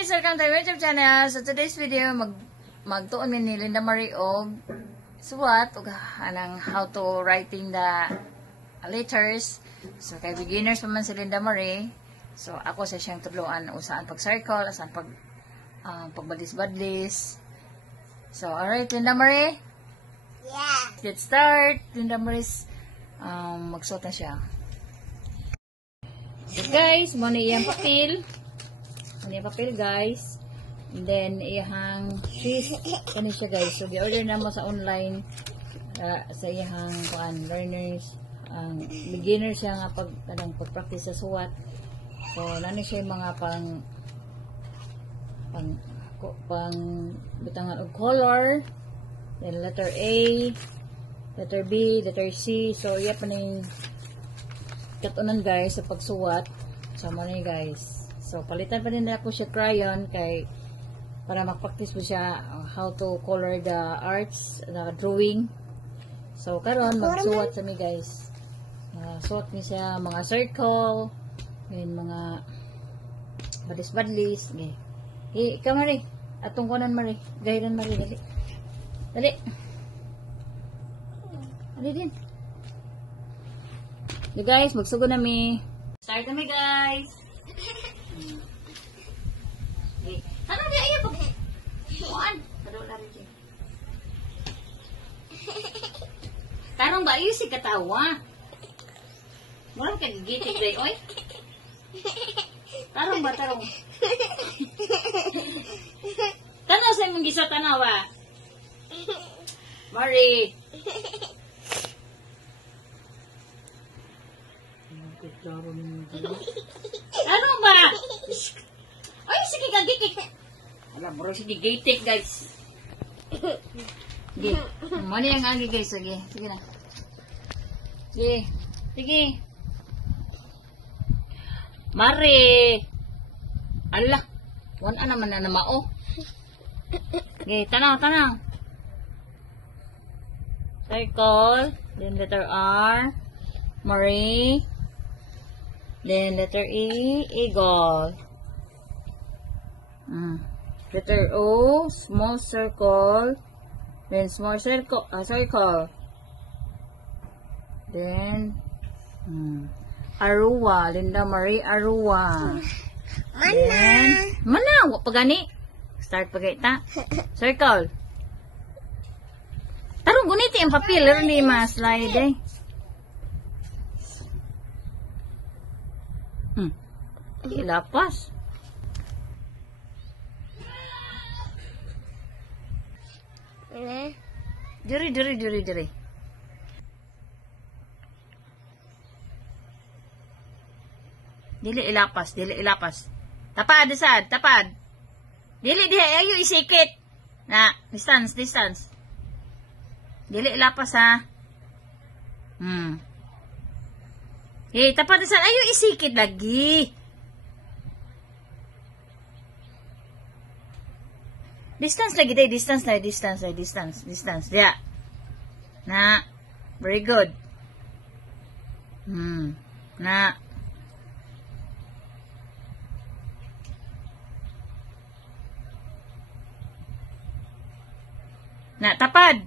guys! Welcome to my YouTube channel. So today's video, magtuon min ni Linda Marie og suwat og anang how to writing the letters. So kay beginners pa man si Linda Marie. So ako sa siyang tudloan usaan pag-circle, saan pagbadlis-badlis. So alright, Linda Marie? Yeah. Let's start. Linda Marie's magsuot na siya. So guys, mo na iyang papel. Papel guys, and then iyang sheet ano siya guys. So gi-order na mo sa online sa iyang learners, beginner siya nga pag-practice sa suwat. So nani siya mga pang butangan og color, then letter A, letter B, letter C. So iya pa ning katunan guys sa pagsuwat. So mo ni guys. So, palitan pa din ako siya crayon para mag-practice po siya how to color the arts, the drawing. So, karon magsuwat sa mi guys. Suwat ni siya mga circle, mga badlis-badlis. Ikaw Marie, atong kunan Marie. Gahiran Marie, dali. Dali. Dali din. So guys, magsugod na mi. Start na mi guys. Ano di ayo pag kuan? Kadto la rin. Tarong ba ayo si katawa? Wala ka gigitik day oy. Tarong ba tarong? Tanaw sa imong gisa tanawa. Marie. Ano ba? Ay, sige ka, gikik. Alam, bro, sige, gitik, guys. Sige. Mano yung agi, guys. Sige, sige na. Sige. Sige. Mari. Ala. Wala naman na namao. Sige, tanaw, tanaw. Circle. Then letter R. Marie. Then letter E. Eagle. Letter O, small circle, then small circle, circle. Then Arua, Linda Marie Arua. Mana, wa pagani. Start pagita. Circle. Tarong guniti ang papel, ni mas slide eh. Ilapas. Diri. Dili ilapas. Tapad, sad, tapad. Dili ayo isikit. Na, distance. Dili ilapas ha. Tapad sad, ayo isikit lagi. Distance lagi day, distance. Yeah. Na. Very good. Na. Na, tapad.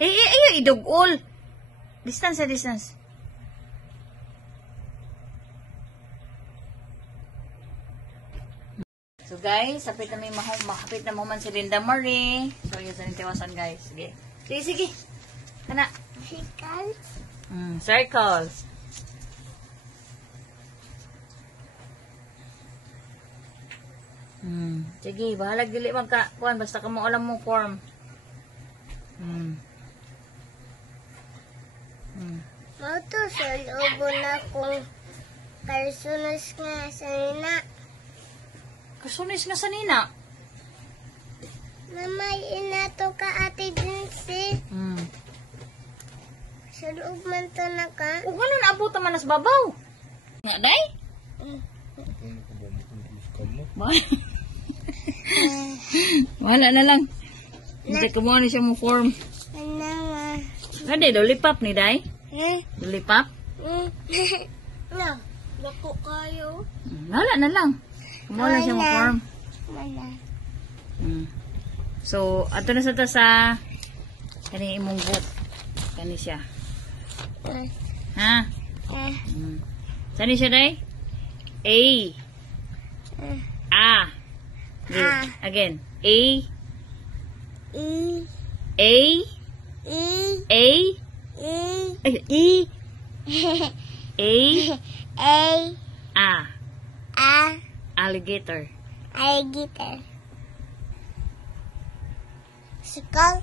Ayo idugol. Distance. So guys, hapit na mo man si Linda Marie. So yun sa tiwasan guys. Sige. Kana. Circles. Sige, bahalag dili magka-kuan basta ka mo alam mo form. Mauto sa loob na kung karsunos nga sa nina. Kasunis nga sa nina? Namay inato ka ate Dinsi. Sa loob man to na ka. O ganun, abutan man nas babaw. Nga, day? Wala na lang. Hindi ko mo na siya mo form. Ano? Ganda, lollipop ni Day? Lollipop? No. Bako kayo. Wala na lang. Wala siya ma-form. Mana. So, ato na sa ta sa kani imong book. Kani siya. Ha? Saan siya, Day? A. A. Again. A. E. A. E. A. E. E. A. A. A. A. Alligator. Alligator. Skull.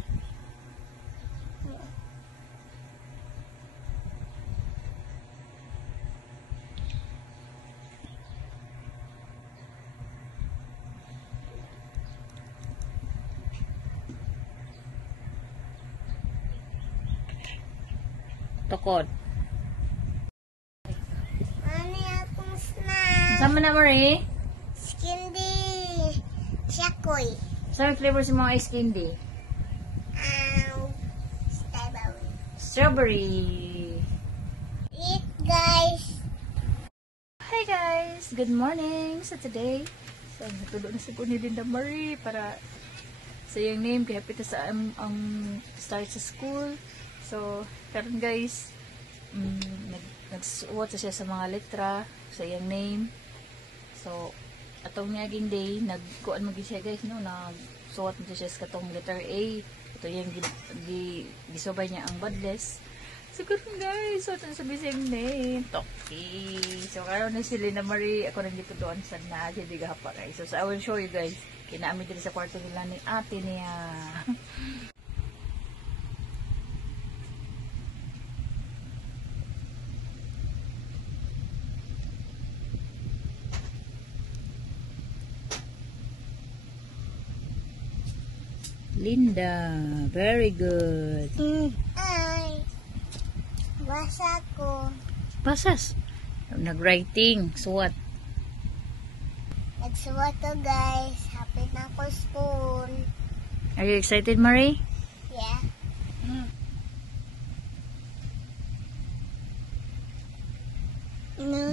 Tukod. Ano akong snack? Sama na, Marie? Skindy. Chakoy. Saan flavor si mga ice candy? Strawberry. Strawberry. Eat, guys. Hi guys! Good morning! So today, natulo na sa ni Linda Marie para sa iyong name kaya pita sa ang start sa school. So, karon guys, nagsuwat siya sa mga letra sa iyang name. So, atong naging day, nagkuan mo siya guys, no? Nagsuwat mo siya sa katong letter A. Ito yung gisubay niya ang badless. So, karon guys, so ito sa bising name, Toki. So, karon na si Linda Marie, ako nang dito doon sa na, hindi gahapa guys. So, I will show you guys, kinaami din sa kwarto nila ni ate niya. Linda, very good. Ay. Basa ko. Pasas. Nag-writing, suwat. Nagsuwat ko, guys. Happy na ako school. Are you excited, Marie? Yeah. No.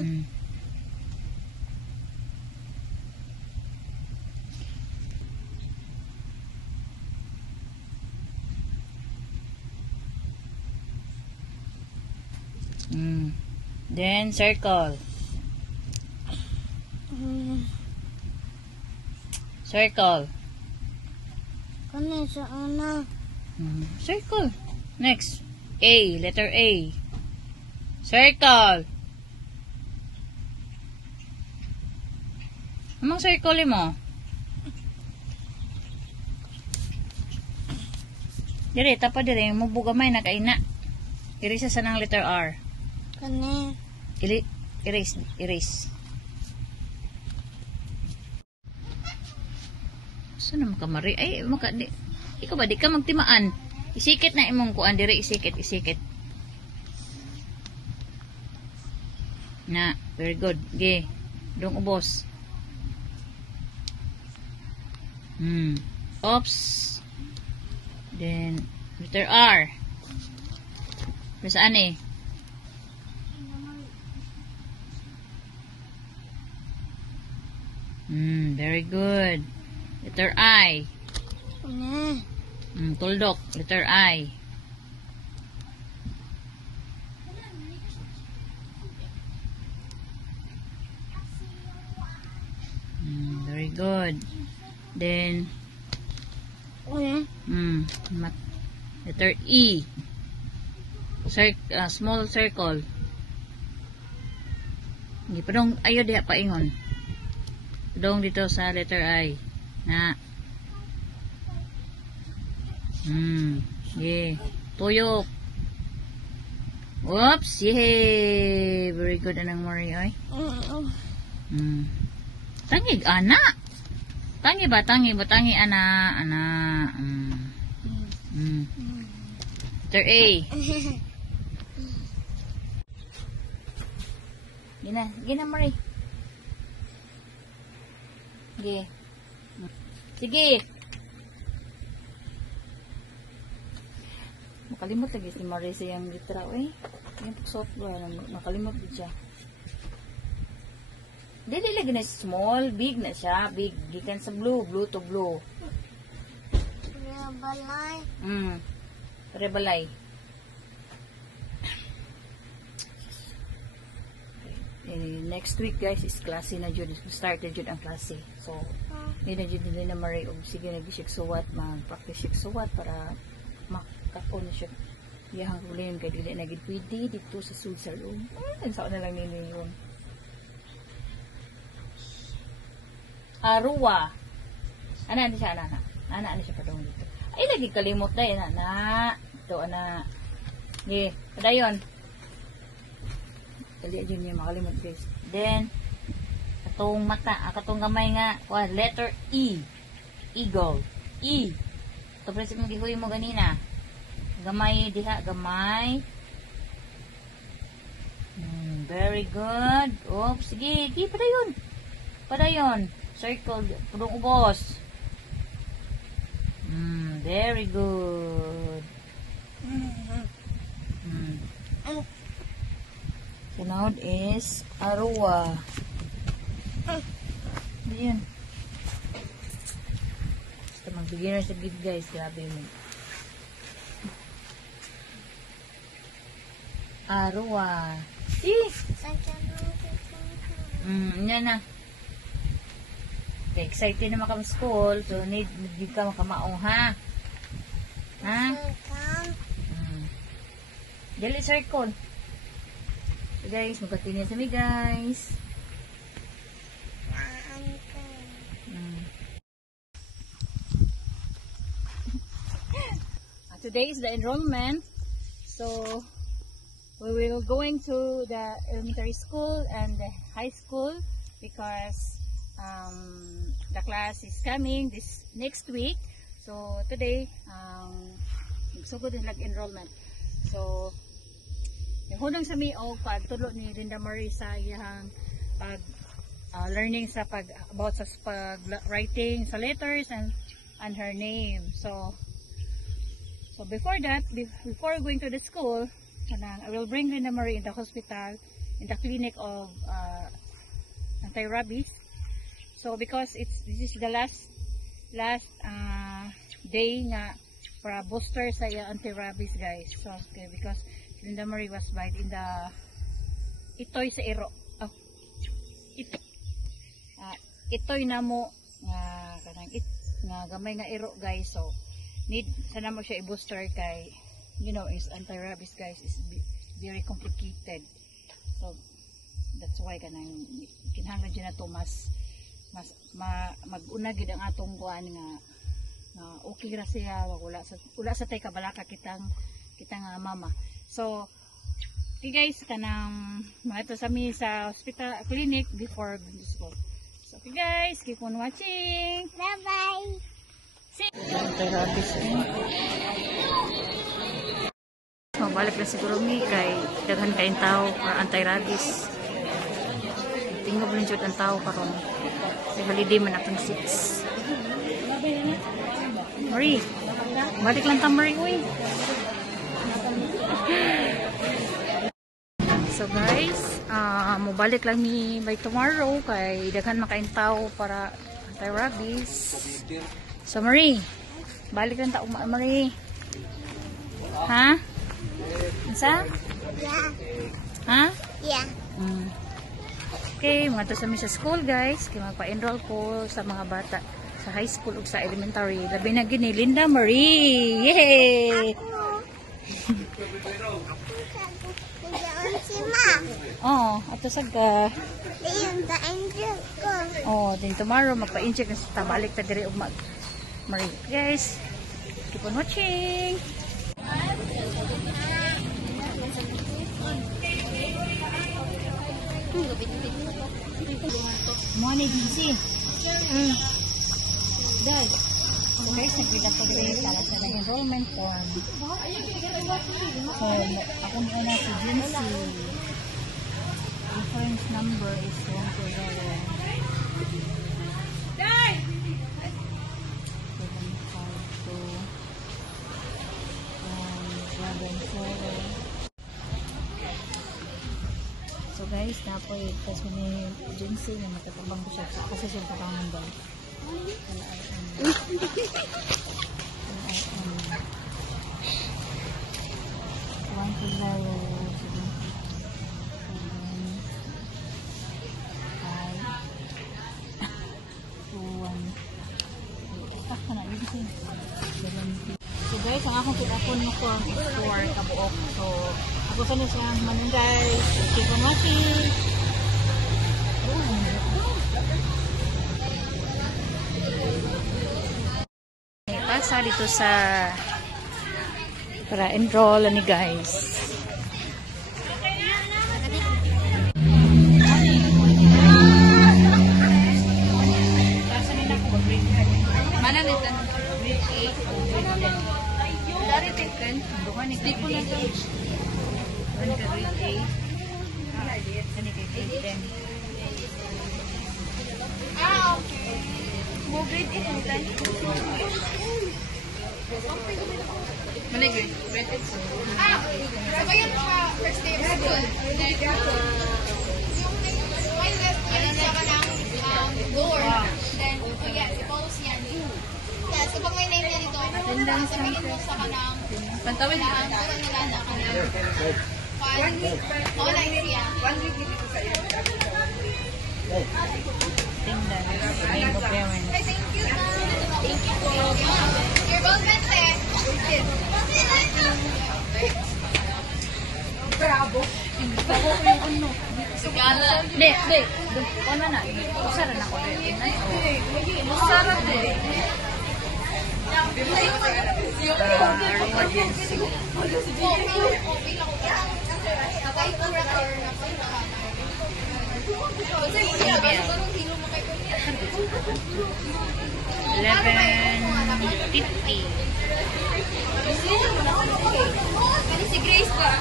Then circle. Circle. Kani sa una. Circle. Next. A. Letter A. Circle. Anong circle mo? Dire, tapa dire. Mubugamay na kaina. Erase sa ng letter R. Kani. Erase. Saan naman ka, Marie? Ay, ikaw ba, di ka magtimaan. Isikit na imong kuan, dire, isikit. Na, very good. Okay. Dong ubos. Oops. Then, letter R. Saan eh? Very good. Letter I. Kani. Tuldok. Letter I. Very good. Then, letter E. Small circle. Hindi pa dong, ayaw diha paingon. Dong dito sa letter I. Na. Yeah. Tuyok. Oops. Yay. Very good anang Marie, ay. Tangig, ana. Tangi ba? Tangi, ana. Letter A. Gina Marie. Sige. Makalimot lagi si Marisa yung litra. Eh, yung software. Makalimot din siya. Dili lagi na small. Big na siya. Big. Gikan sa blue. Blue to blue. Rebalay. Rebalay. Next week guys is klase na dyan. Start na dyan ang klase. So, hindi na dyan din na maray. Sige, nag-shik suwat. Mag-practice shik suwat para makakon na siya. Iyahang ulit yung kadili na pwede dito sa sud sa room. Saan na lang nila yun. Aruwa. Ana siya, ana. Ana siya padong dito. Ay, lagi kalimot na yun, ana. Ito, ana. Hindi, padayon. Dali yun yung makalimot guys. Then, katong mata, katong gamay nga, letter E. Eagle. E. Ito presip mo gihuy mo ganina. Gamay diha, gamay. Very good. Oh, sige, padayon. Padayon. Circle, pudong ugos. Very good. Sunod is Aruwa. Ayan. Basta mag-beginner sa gig guys. Grabe mo. Aruwa. Yan na. Okay, excited na makam school. So, need ka makamaong ha. Ha? Dali circle. So guys, magkatinya sa mi guys. Today is the enrollment. So we will going to the elementary school and the high school because the class is coming this next week. So today magsugod din enrollment. So hunong sa mi og pagtulo ni Linda Marie sa iyang pag learning sa about sa pag writing sa letters and her name. So before that, before going to the school, I will bring Linda Marie in the hospital, in the clinic of anti-rabies. So because this is the last day nga para booster sa anti-rabies guys. So okay, because Linda Marie was bite in the itoy sa iro. Itoy na mo nga gamay nga iro guys. So need sana mo siya i-booster kay is anti-rabies guys is very complicated. So that's why kanang kinahanglan dyan na to mas mag-una gid ang atong kuan nga okay ra siya wala sa tay kabalaka kitang mama. So okay guys, kanang mga sa mi sa hospital clinic before school. So okay guys, keep on watching. Bye bye. Anti-rabies mabalik na siguro mi kay daghan kain tao or anti-rabies. Tingob rin jud ang tao karon. Kay holiday man atong 6. Marie, balik lang ta Marie uy. So guys, mobalik lang ni by tomorrow kay daghan makain tao para anti-rabies. So Marie, balik lang ta Marie. Ha? Isa? Yeah. Ha? Yeah. Okay, mga to sa school guys. Kaya magpa-enroll ko sa mga bata sa high school o sa elementary. Labi na gini, Linda Marie! Yay! Oh, ato saga. Oh, then tomorrow magpa-inject na sa tabalik ta diri ug Marie. Guys, keep on watching. Morning, busy. Guys, so guys, nagpita ko rin para sa enrollment form. So, ako muna si Jincy. Reference number is 752 1 So guys, napoy tapos may agency na matatabang ko siya kasi siya katangan daw. One to zero, so guys, ang akong pinakon mo ko ang explore kabuok. So, ako sa niya manong guys. Thank you for watching. Pasa dito sa para enroll ni guys. Mana nito? Grade 8 o grade 10? Dari taken. Bukan ni tipo na to. Ano ka grade 8? Kani ka grade 10. Okay. Mo grade 8 mo tayo. Mana grade? Grade 8. Sabay yan siya first day of school. Yung left yan sa kanang door. Then, yes, i-pause yan. Yes, kapag may name yan dito, sabihin mo sa kanang Pantawid na. puro nila na kanang 1 week. Oo, like siya. 1 week dito sa iyo. Tingnan. Ay, gobyerno. Ay, thank you, thank you po. You're welcome, te. Bravo. Sigala. Be. Ano na? Usara na ko rin. Usara din. $11.50. Si Grace ka.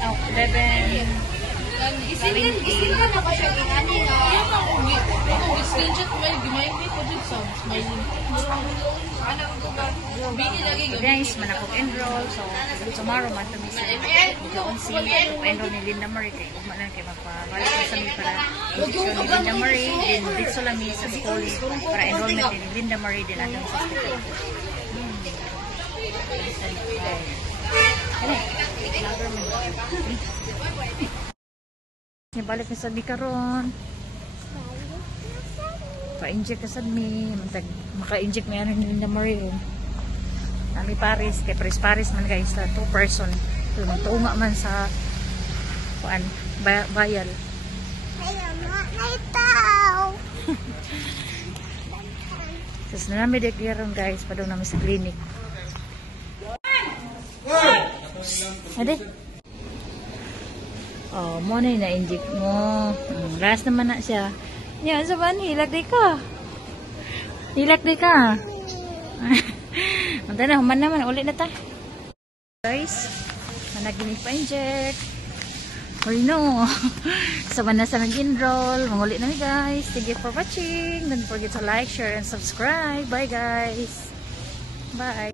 Oh, 11. Isin na ba siya ginani na? Screenshot mo yung gimay ko dito sa smiling. Guys, manakog enroll. So, tomorrow man kami sa enroll ni Linda Marie. Kaya kung malang kayo magpabalik sa mi para registration ni Linda Marie. Then, dito sa lami sa school para enrollment ni Linda Marie din andang sa hospital. Balik na sa karon. Pa-inject ka sa mi. Maka-inject mo yan ni Linda Marie. Nami Paris. Kay Paris man guys. 2 person. So, magtuunga man sa bayal. Tapos na namin dekliyaron guys. Padong namin sa clinic. Ade? Oh, mo na yung na-inject mo. Last naman na siya. Yan, saban, hilak di ka. Hilak di ka. Manta na, human naman. Ulit na ta. Guys, managinig pa-inject. Or no. Saban na sa mag-enroll. Mangulit na guys. Thank you for watching. Don't forget to like, share, and subscribe. Bye guys. Bye.